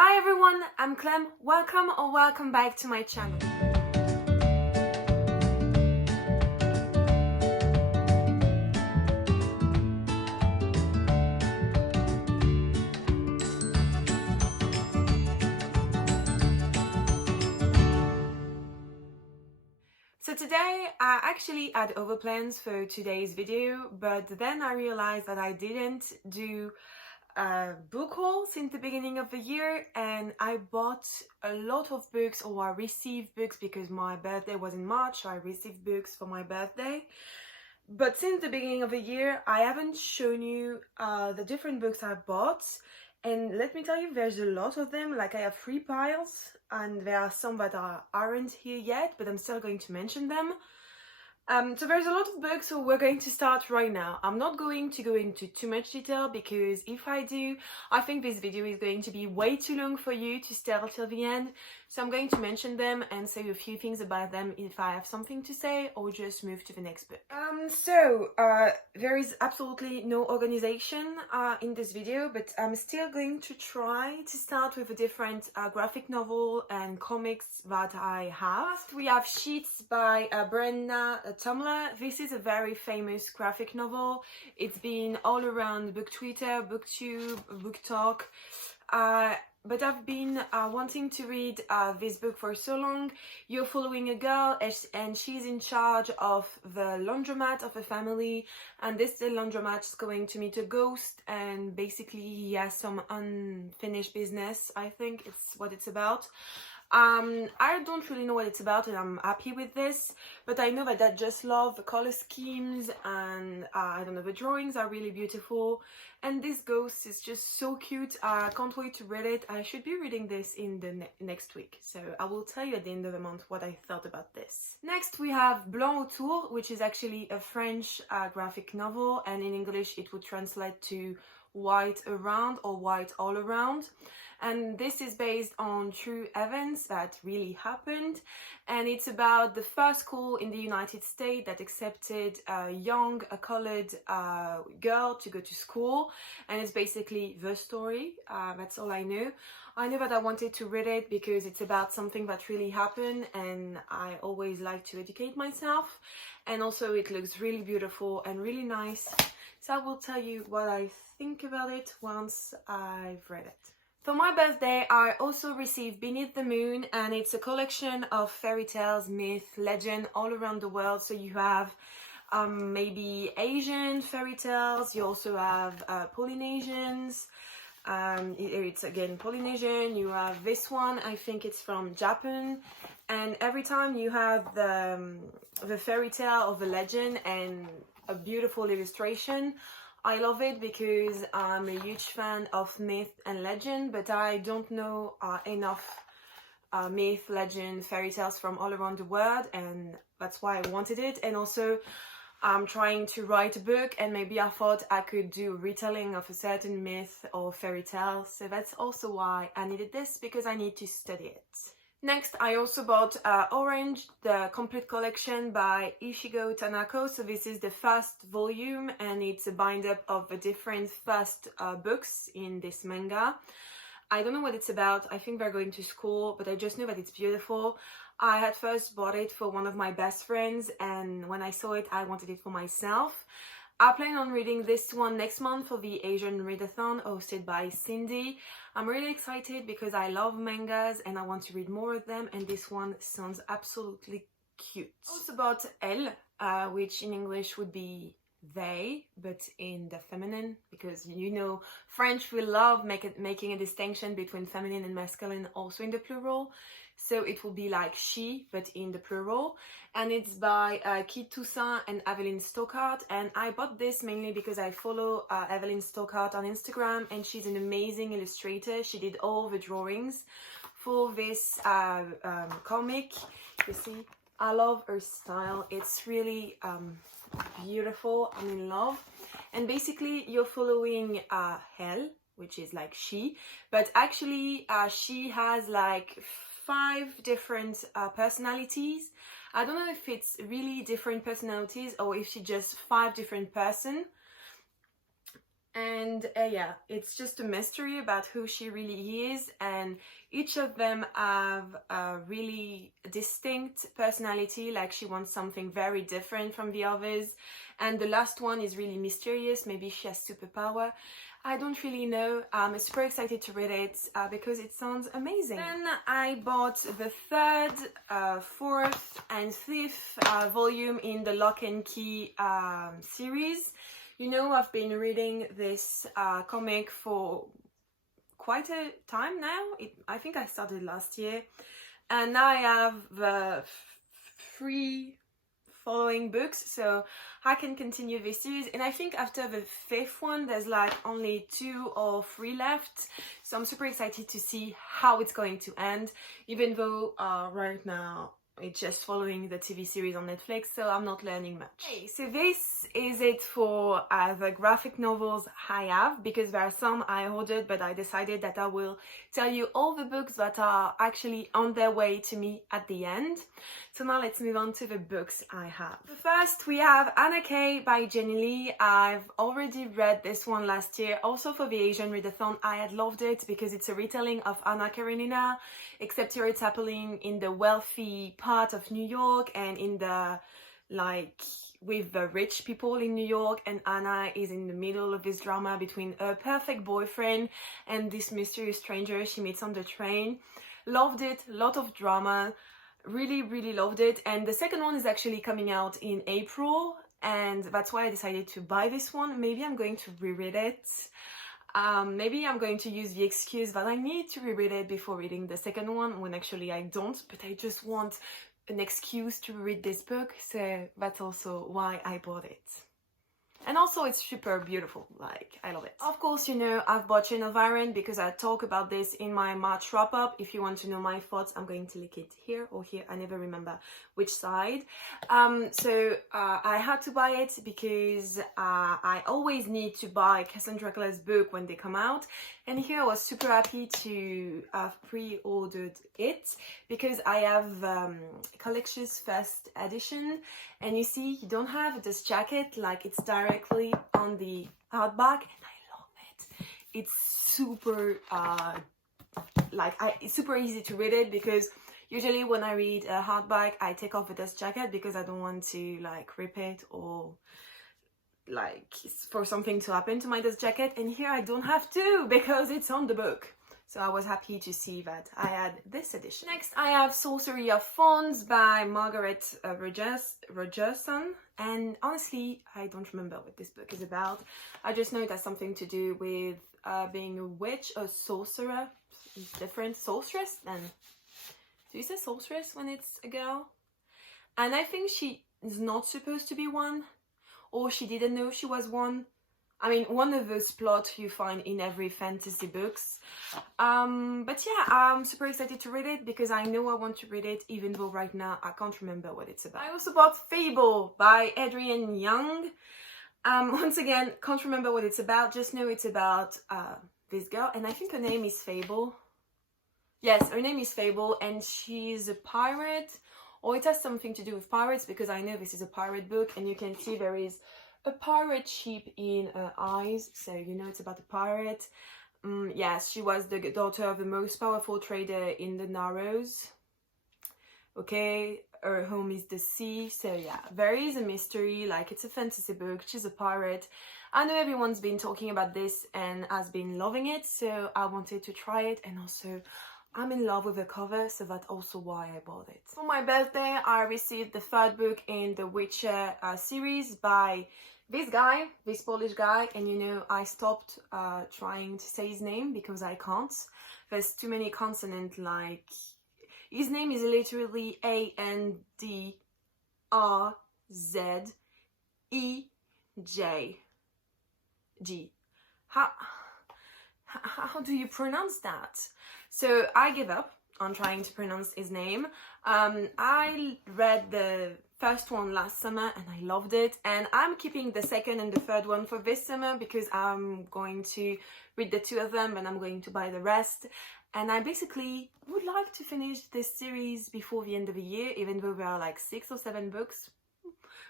Hi everyone, I'm Clem. Welcome back to my channel. So today I actually had other plans for today's video, but then I realized that I didn't do book haul since the beginning of the year, and I bought a lot of books, or I received books because my birthday was in March, so I received books for my birthday. But since the beginning of the year I haven't shown you the different books I bought, and let me tell you, there's a lot of them. Like, I have 3 piles, and there are some that aren't here yet, but I'm still going to mention them. So there's a lot of books, so we're going to start right now. I'm not going to go into too much detail because if I do, I think this video is going to be way too long for you to stay till the end. So I'm going to mention them and say a few things about them if I have something to say, or just move to the next book. There is absolutely no organization in this video, but I'm still going to try to start with a different graphic novel and comics that I have. We have Sheets by Brenda, Tomler. This is a very famous graphic novel. It's been all around book Twitter, booktube, book talk. But I've been wanting to read this book for so long. You're following a girl and she's in charge of the laundromat of a family, and this laundromat is going to meet a ghost, and basically he has some unfinished business. I think it's what it's about. I don't really know what it's about, and I'm happy with this, but I know that I just love the color schemes, and I don't know, the drawings are really beautiful, and this ghost is just so cute. I can't wait to read it. I should be reading this in the next week, so I will tell you at the end of the month what I thought about this. Next we have Blanc Autour, which is actually a French graphic novel, and in English it would translate to White Around or White All Around. And this is based on true events that really happened, and it's about the first school in the United States that accepted a young colored girl to go to school, and it's basically the story. That's all I know. I know that I wanted to read it because it's about something that really happened, and I always like to educate myself, and also it looks really beautiful and really nice, so I will tell you what I think about it once I've read it. For my birthday, I also received Beneath the Moon, and it's a collection of fairy tales, myth, legend all around the world. So you have maybe Asian fairy tales, you also have Polynesians, it's again Polynesian, you have this one, I think it's from Japan, and every time you have the fairy tale or the legend and a beautiful illustration. I love it because I'm a huge fan of myth and legend, but I don't know enough myth, legend, fairy tales from all around the world, and that's why I wanted it. And also I'm trying to write a book, and maybe I thought I could do a retelling of a certain myth or fairy tale, so that's also why I needed this, because I need to study it. Next, I also bought Orange, the complete collection by Ichigo Tanaka. So this is the first volume, and it's a bind-up of the different first books in this manga. I don't know what it's about. I think they're going to school, but I just know that it's beautiful. I had first bought it for one of my best friends, and when I saw it, I wanted it for myself. I plan on reading this one next month for the Asian Readathon hosted by Cindy. I'm really excited because I love mangas and I want to read more of them, and this one sounds absolutely cute. Also bought Elle, which in English would be they, but in the feminine, because you know French will love making a distinction between feminine and masculine also in the plural. So it will be like she, but in the plural. And it's by Kit Toussaint and Evelyn Stockart. And I bought this mainly because I follow Evelyn Stockart on Instagram, and she's an amazing illustrator. She did all the drawings for this comic. You see, I love her style. It's really beautiful. I'm in love. And basically you're following Elle, which is like she, but actually she has like 5 different personalities. I don't know if it's really different personalities or if she just 5 different person. And yeah, it's just a mystery about who she really is, and each of them have a really distinct personality, like she wants something very different from the others, and the last one is really mysterious. Maybe she has superpower. I don't really know. I'm super excited to read it because it sounds amazing. Then I bought the third, fourth and fifth volume in the Lock and Key series. You know, I've been reading this comic for quite a time now. I think I started last year. And now I have the 3 following books, so I can continue this series. And I think after the 5th one, there's like only 2 or 3 left. So I'm super excited to see how it's going to end, even though right now it's just following the TV series on Netflix, so I'm not learning much. Okay, so this is it for the graphic novels I have, because there are some I ordered, but I decided that I will tell you all the books that are actually on their way to me at the end. So now let's move on to the books I have. First, we have Anna Kay by Jenny Lee. I've already read this one last year, also for the Asian Readathon. I had loved it because it's a retelling of Anna Karenina, except here it's happening in the wealthy part of New York and in the, like, with the rich people in New York, and Anna is in the middle of this drama between her perfect boyfriend and this mysterious stranger she meets on the train. Loved it, lot of drama, really loved it. And the second one is actually coming out in April, and that's why I decided to buy this one. Maybe I'm going to reread it. Maybe I'm going to use the excuse that I need to reread it before reading the second one, when actually I don't, but I just want an excuse to read this book, so that's also why I bought it. And also it's super beautiful, like, I love it. Of course, you know, I've bought Chain of Iron because I talk about this in my March wrap-up. If you want to know my thoughts, I'm going to link it here or here, I never remember which side. I had to buy it because I always need to buy Cassandra Clare's book when they come out. And here I was super happy to have pre-ordered it because I have Collection's first edition, and you see you don't have this jacket, like it's directly on the hardback, and I love it. It's super it's super easy to read it, because usually when I read a hardback I take off the dust jacket because I don't want to like rip it or like for something to happen to my dust jacket, and here I don't have to because it's on the book. So I was happy to see that I had this edition. Next I have Sorcery of Thorns by Margaret Rogerson, and honestly I don't remember what this book is about. I just know it has something to do with being a witch or sorcerer. It's different. Sorceress then. Do you say sorceress when it's a girl? And I think she is not supposed to be one, or she didn't know she was one. I mean, one of those plots you find in every fantasy books. But yeah, I'm super excited to read it because I know I want to read it, even though right now I can't remember what it's about. I also bought Fable by Adrienne Young. Once again, can't remember what it's about, just know it's about this girl, and I think her name is Fable. Yes, her name is Fable, and she's a pirate, or it has something to do with pirates, because I know this is a pirate book, and you can see there is a pirate ship in her eyes, so you know it's about a pirate. Yes, she was the daughter of the most powerful trader in the Narrows. Okay, her home is the sea, so yeah, there is a mystery, like it's a fantasy book, she's a pirate. I know everyone's been talking about this and has been loving it, so I wanted to try it, and also I'm in love with the cover, so that's also why I bought it. For my birthday, I received the third book in the Witcher series by this guy, this Polish guy, and you know, I stopped trying to say his name because I can't. There's too many consonants, like, his name is literally A-N-D-R-Z-E-J-G. How do you pronounce that? So I give up on trying to pronounce his name. I read the first one last summer and I loved it, and I'm keeping the second and the third one for this summer because I'm going to read the 2 of them and I'm going to buy the rest. And I basically would like to finish this series before the end of the year, even though there are like 6 or 7 books.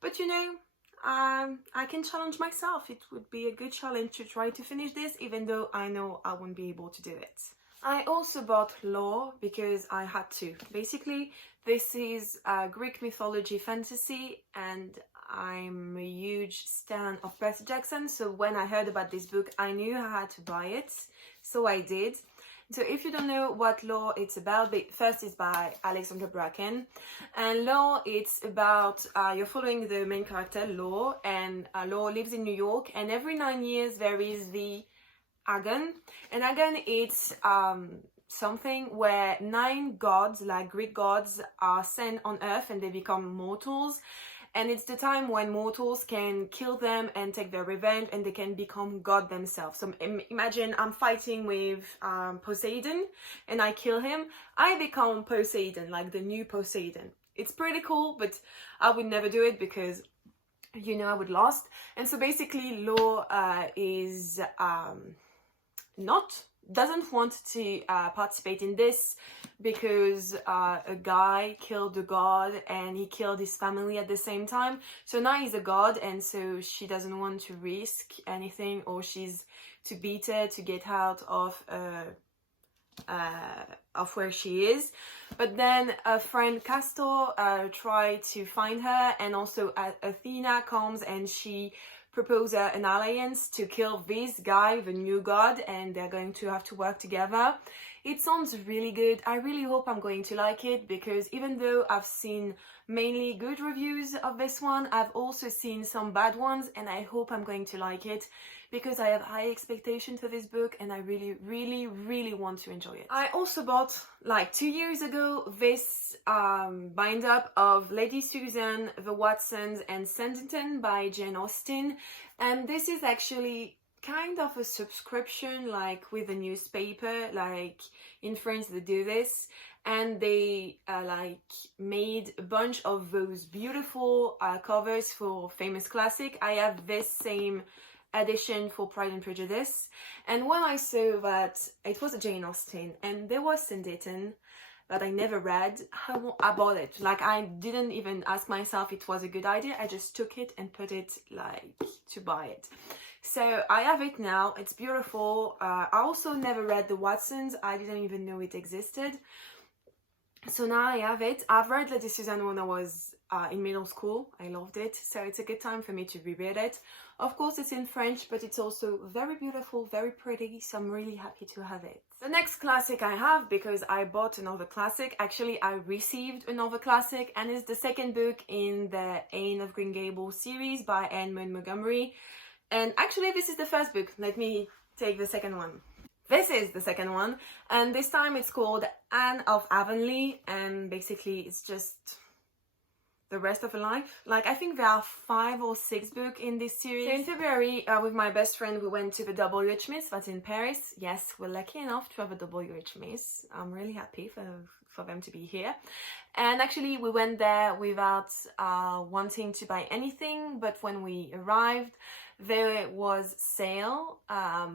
But you know, I can challenge myself. It would be a good challenge to try to finish this, even though I know I won't be able to do it. I also bought Lore because I had to. Basically, this is Greek mythology fantasy, and I'm a huge stan of Percy Jackson, so when I heard about this book, I knew I had to buy it, so I did. So if you don't know what Lore it's about, first it's by Alexandra Bracken, and Lore it's about, you're following the main character, Lore, and Lore lives in New York, and every 9 years there is the Agon, and Agon it's something where 9 gods, like Greek gods, are sent on Earth and they become mortals. And it's the time when mortals can kill them and take their revenge, and they can become god themselves. So imagine I'm fighting with Poseidon and I kill him. I become Poseidon, like the new Poseidon. It's pretty cool, but I would never do it because, you know, I would lost. And so basically Lore is doesn't want to participate in this because a guy killed the god and he killed his family at the same time. So now he's a god, and so she doesn't want to risk anything, or she's too bitter to get out of where she is. But then a friend Castor tried to find her, and also Athena comes and she propose an alliance to kill this guy, the new god, and they're going to have to work together. It sounds really good. I really hope I'm going to like it, because even though I've seen mainly good reviews of this one, I've also seen some bad ones, and I hope I'm going to like it because I have high expectations for this book and I really want to enjoy it. I also bought, like 2 years ago, this bind up of Lady Susan, The Watsons and Sanditon by Jane Austen, and this is actually kind of a subscription, like with a newspaper, like in France they do this, and they like made a bunch of those beautiful covers for famous classic. I have this same edition for Pride and Prejudice, and when I saw that it was a Jane Austen and there was Sanditon that I never read, I bought it. Like, I didn't even ask myself it was a good idea, I just took it and put it like to buy it. So I have it now, it's beautiful. I also never read The Watsons, I didn't even know it existed. So now I have it. I've read Lady Susan when I was in middle school. I loved it, so it's a good time for me to reread it. Of course it's in French, but it's also very beautiful, very pretty, so I'm really happy to have it. The next classic I have, because I bought another classic, actually I received another classic, and it's the second book in the Anne of Green Gables series by Anne Montgomery. And actually this is the first book. Let me take the second one. This is the second one, and this time it's called Anne of Avonlea, and basically it's just the rest of her life. Like, I think there are 5 or 6 books in this series. So in February, with my best friend, we went to the WH Miss, that's in Paris. Yes, we're lucky enough to have a WH Miss. I'm really happy for them to be here. And actually we went there without wanting to buy anything, but when we arrived there was sale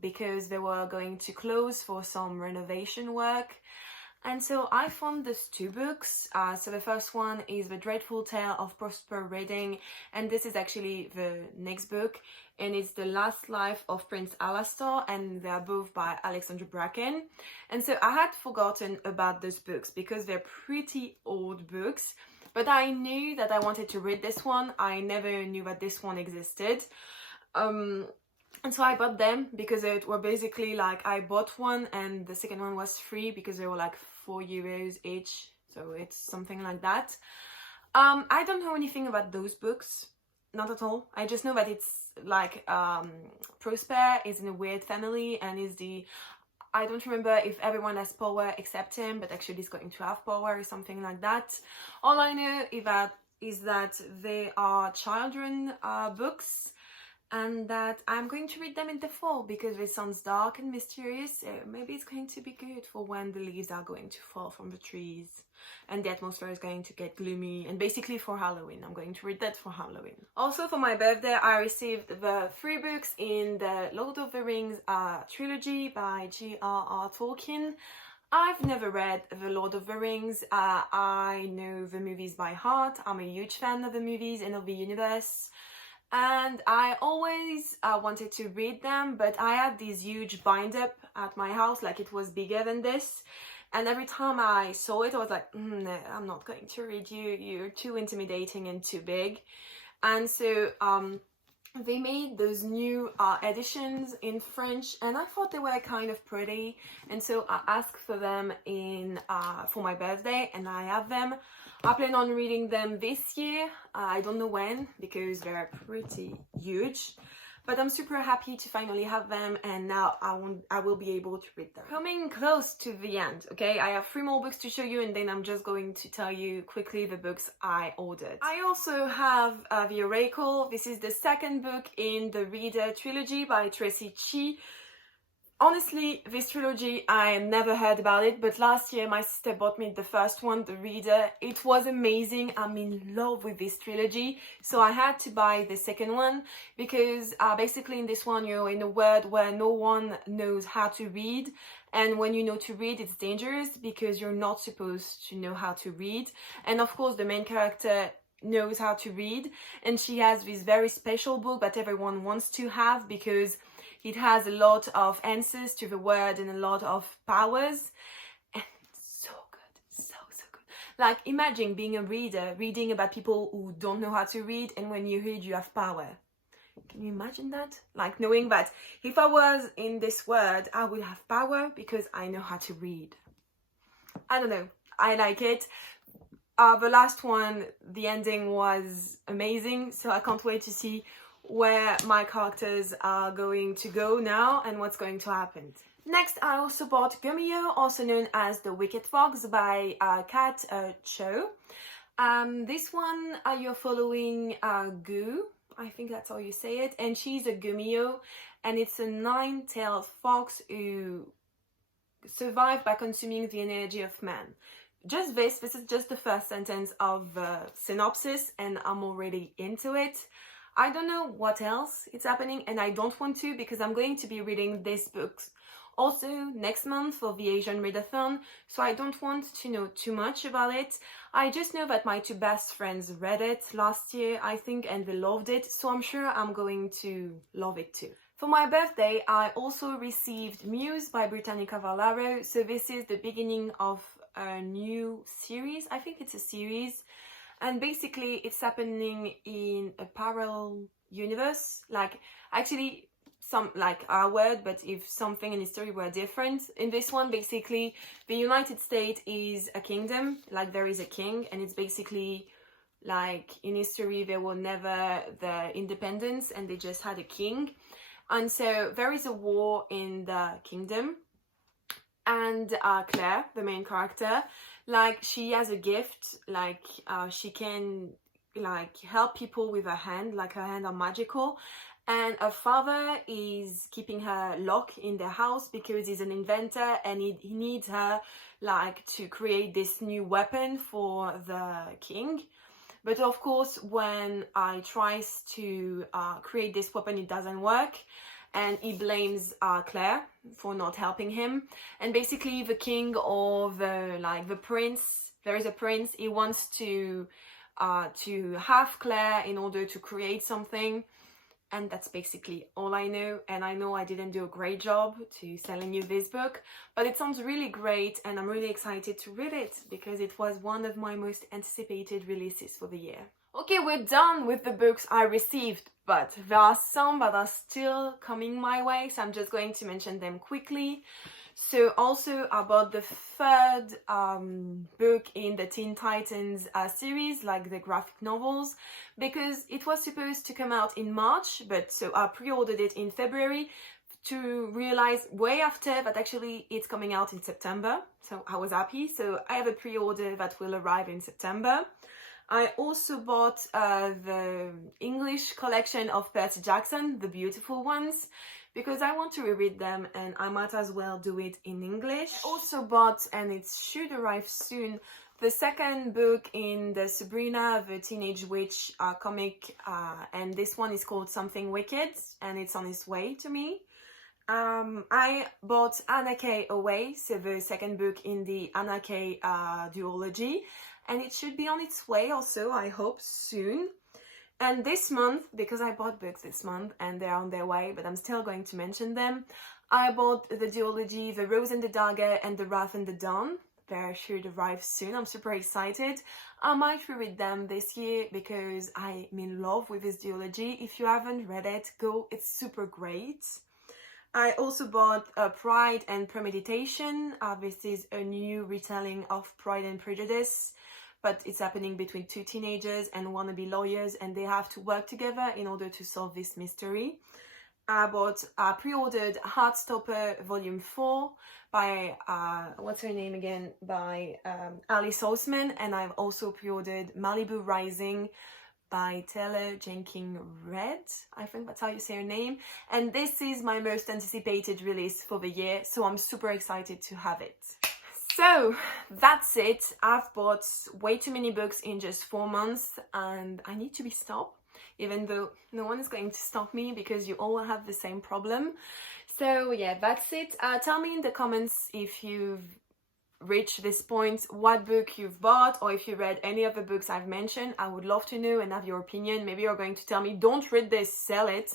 because they were going to close for some renovation work. And so I found these 2 books. So the first one is The Dreadful Tale of Prosper Reading, and this is actually the next book, and it's The Last Life of Prince Alastor, and they're both by Alexandra Bracken. And so I had forgotten about those books because they're pretty old books, but I knew that I wanted to read this one. I never knew that this one existed. And so I bought them because it were basically like, I bought one and the second one was free because they were like €4 each, so it's something like that. I don't know anything about those books, not at all. I just know that it's like Prosper is in a weird family and is I don't remember if everyone has power except him, but actually he's going to have power or something like that. All I know is that they are children books, and that I'm going to read them in the fall because it sounds dark and mysterious. So maybe it's going to be good for when the leaves are going to fall from the trees and the atmosphere is going to get gloomy, and basically for Halloween. I'm going to read that for Halloween. Also for my birthday I received the 3 books in the Lord of the Rings trilogy by J.R.R. Tolkien. I've never read The Lord of the Rings. I know the movies by heart. I'm a huge fan of the movies and of the universe. and I always wanted to read them, but I had this huge bind-up at my house, like it was bigger than this, and every time I saw it I was like, no, I'm not going to read you, you're too intimidating and too big. And so they made those new editions in French, and I thought they were kind of pretty, and so I asked for them in for my birthday, and I have them. I plan on reading them this year. I don't know when, because they're pretty huge, but I'm super happy to finally have them, and now I will be able to read them. Coming close to the end, okay? I have 3 more books to show you, and then I'm just going to tell you quickly the books I ordered. I also have The Oracle. This is the 2nd book in the Reader trilogy by Tracy Chee. Honestly, this trilogy, I never heard about it, but last year my sister bought me the first one, The Reader. It was amazing. I'm in love with this trilogy, so I had to buy the 2nd one, because basically in this one you're in a world where no one knows how to read, and when you know to read it's dangerous because you're not supposed to know how to read. And of course the main character knows how to read, and she has this very special book that everyone wants to have because it has a lot of answers to the word and a lot of powers, and it's so good, so good. Like, imagine being a reader, reading about people who don't know how to read, and when you read you have power. Can you imagine that? Like, knowing that if I was in this world I would have power because I know how to read. I don't know, I like it. The last one, the ending was amazing, so I can't wait to see where my characters are going to go now and what's going to happen. Next, I also bought Gummio, also known as The Wicked Fox by Kat Cho. This one, you're following Gu, I think that's how you say it, and she's a Gummio, and it's a 9-tailed fox who survived by consuming the energy of man. This is just the first sentence of the synopsis, and I'm already into it. I don't know what else is happening, and I don't want to, because I'm going to be reading these books also next month for the Asian Readathon, so I don't want to know too much about it. I just know that my 2 best friends read it last year, I think, and they loved it, so I'm sure I'm going to love it too. For my birthday, I also received Muse by Brittany Cavallaro, so this is the beginning of a new series. I think it's a series. And basically it's happening in a parallel universe, like actually some like our world, but if something in history were different. In this one, basically the United States is a kingdom, like there is a king, and it's basically like in history there were never the independence and they just had a king, and so there is a war in the kingdom, and Claire, the main character, like she has a gift, like she can like help people with her hand, like her hands are magical, and her father is keeping her locked in the house because he's an inventor and he needs her like to create this new weapon for the king. But of course when I tries to create this weapon it doesn't work, and he blames Claire for not helping him. And basically the king or the prince, there is a prince, he wants to have Claire in order to create something. And that's basically all I know, and I know I didn't do a great job to selling you this book, but it sounds really great and I'm really excited to read it because it was one of my most anticipated releases for the year. Okay, we're done with the books I received, but there are some that are still coming my way, so I'm just going to mention them quickly. So also I bought the 3rd book in the Teen Titans series, like the graphic novels, because it was supposed to come out in March, but so I pre-ordered it in February to realize way after that actually it's coming out in September, so I was happy. So I have a pre-order that will arrive in September. I also bought the English collection of Percy Jackson, the beautiful ones, because I want to reread them and I might as well do it in English. I also bought, and it should arrive soon, the 2nd book in the Sabrina the Teenage Witch comic, and this one is called Something Wicked, and it's on its way to me. I bought Anna K Away, so the 2nd book in the Anna K duology, and it should be on its way also, I hope, soon. And this month, because I bought books this month and they're on their way, but I'm still going to mention them, I bought the duology The Rose and the Dagger and The Wrath and the Dawn. They should arrive soon. I'm super excited. I might reread them this year because I'm in love with this duology. If you haven't read it, go. It's super great. I also bought Pride and Premeditation. This is a new retelling of Pride and Prejudice, but it's happening between two teenagers and wannabe lawyers, and they have to work together in order to solve this mystery. I pre-ordered Heartstopper Volume 4 by, what's her name again, by Alice Oseman, and I've also pre-ordered Malibu Rising by Taylor Jenkins Reid, I think that's how you say her name, and this is my most anticipated release for the year, so I'm super excited to have it. So that's it. I've bought way too many books in just 4 months and I need to be stopped, even though no one is going to stop me because you all have the same problem. So yeah, that's it. Tell me in the comments if you've reached this point, what book you've bought, or if you read any of the books I've mentioned. I would love to know and have your opinion. Maybe you're going to tell me, don't read this, sell it.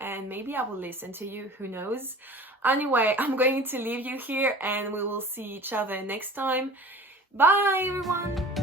And maybe I will listen to you, who knows. Anyway, I'm going to leave you here and we will see each other next time. Bye everyone!